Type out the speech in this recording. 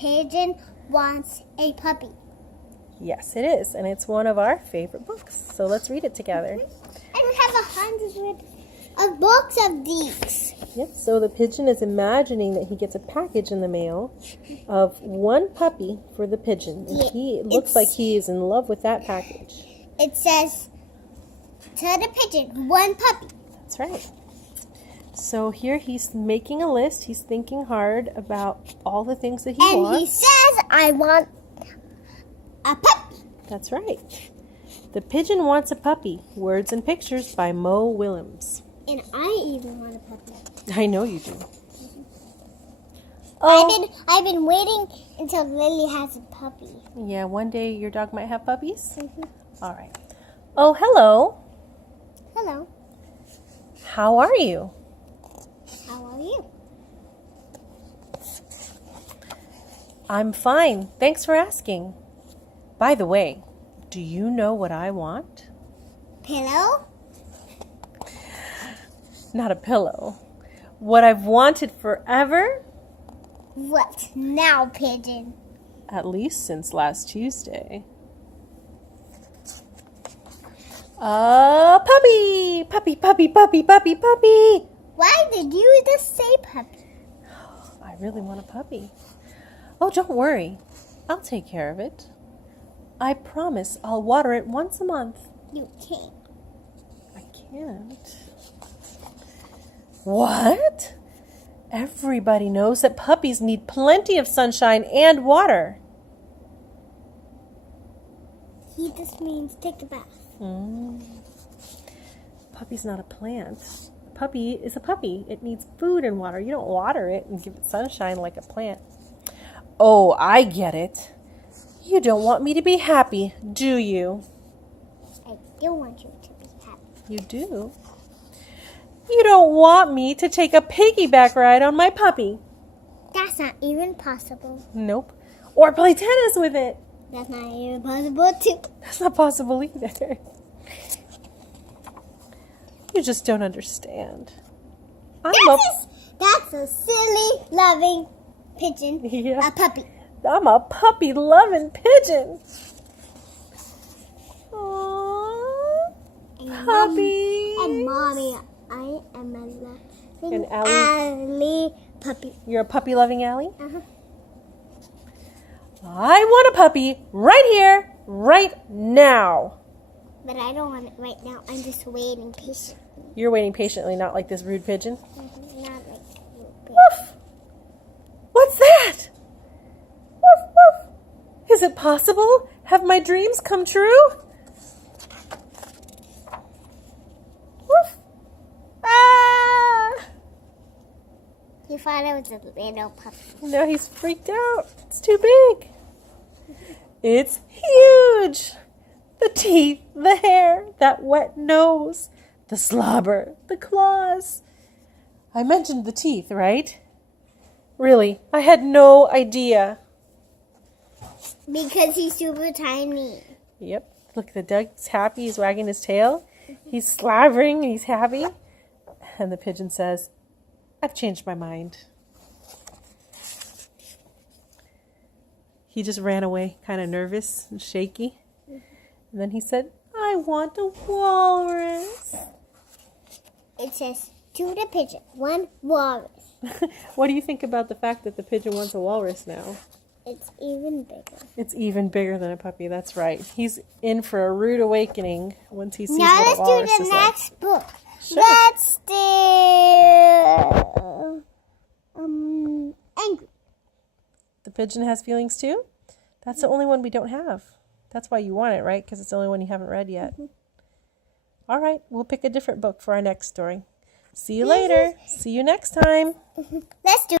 pigeon wants a puppy. Yes, it is, and it's one of our favorite books. So let's read it together. And we have 100 of books of these. Yep, so the pigeon is imagining that he gets a package in the mail of one puppy for the pigeon. And he looks like he is in love with that package. It says to the pigeon, one puppy. That's right. So here he's making a list. He's thinking hard about all the things that he wants. And he says, I want a puppy. That's right. The Pigeon Wants a Puppy. Words and Pictures by Mo Willems. And I even want a puppy. I know you do. Oh. I've been waiting until Lily has a puppy. Yeah, one day your dog might have puppies? Mm-hmm. All right. Oh, hello. Hello. How are you? How are you? I'm fine. Thanks for asking. By the way, do you know what I want? Pillow? Not a pillow. What I've wanted forever? What now, pigeon? At least since last Tuesday. A puppy! Puppy, puppy, puppy, puppy, puppy! Why did you just say puppy? I really want a puppy. Oh, don't worry. I'll take care of it. I promise I'll water it once a month. You can't. I can't. What? Everybody knows that puppies need plenty of sunshine and water. He just means take a bath. Puppy's not a plant. A puppy is a puppy. It needs food and water. You don't water it and give it sunshine like a plant. Oh, I get it. You don't want me to be happy, do you? I do want you to be happy. You do? You don't want me to take a piggyback ride on my puppy? That's not even possible. Nope. Or play tennis with it? That's not even possible too. That's not possible either. You just don't understand. That's a silly, loving pigeon. Yeah. A puppy. I'm a puppy-loving pigeon. Aww, puppy. And mommy, I am a loving And Allie? puppy. You're a puppy-loving Allie? Uh-huh. I want a puppy right here, right now. But I don't want it right now. I'm just waiting patiently. You're waiting patiently, not like this rude pigeon. Not like Woof! What's that? Woof, woof. Is it possible? Have my dreams come true? Woof! Ah! He thought it was a little puppy. Now he's freaked out. It's too big. It's huge. The teeth, the hair, that wet nose, the slobber, the claws. I mentioned the teeth, right? Really, I had no idea. Because he's super tiny. Yep. Look, the duck's happy. He's wagging his tail. He's slobbering. He's happy. And the pigeon says, I've changed my mind. He just ran away, kind of nervous and shaky. And then he said, I want a walrus. It says, to the pigeon, one walrus. What do you think about the fact that the pigeon wants a walrus now? It's even bigger. It's even bigger than a puppy. That's right. He's in for a rude awakening once he sees Now what a let's walrus do the is next book. Sure. Let's do angry. The pigeon has feelings too? That's the only one we don't have. That's why you want it, right? Because it's the only one you haven't read yet. All right. We'll pick a different book for our next story. See you later. See you next time. Let's do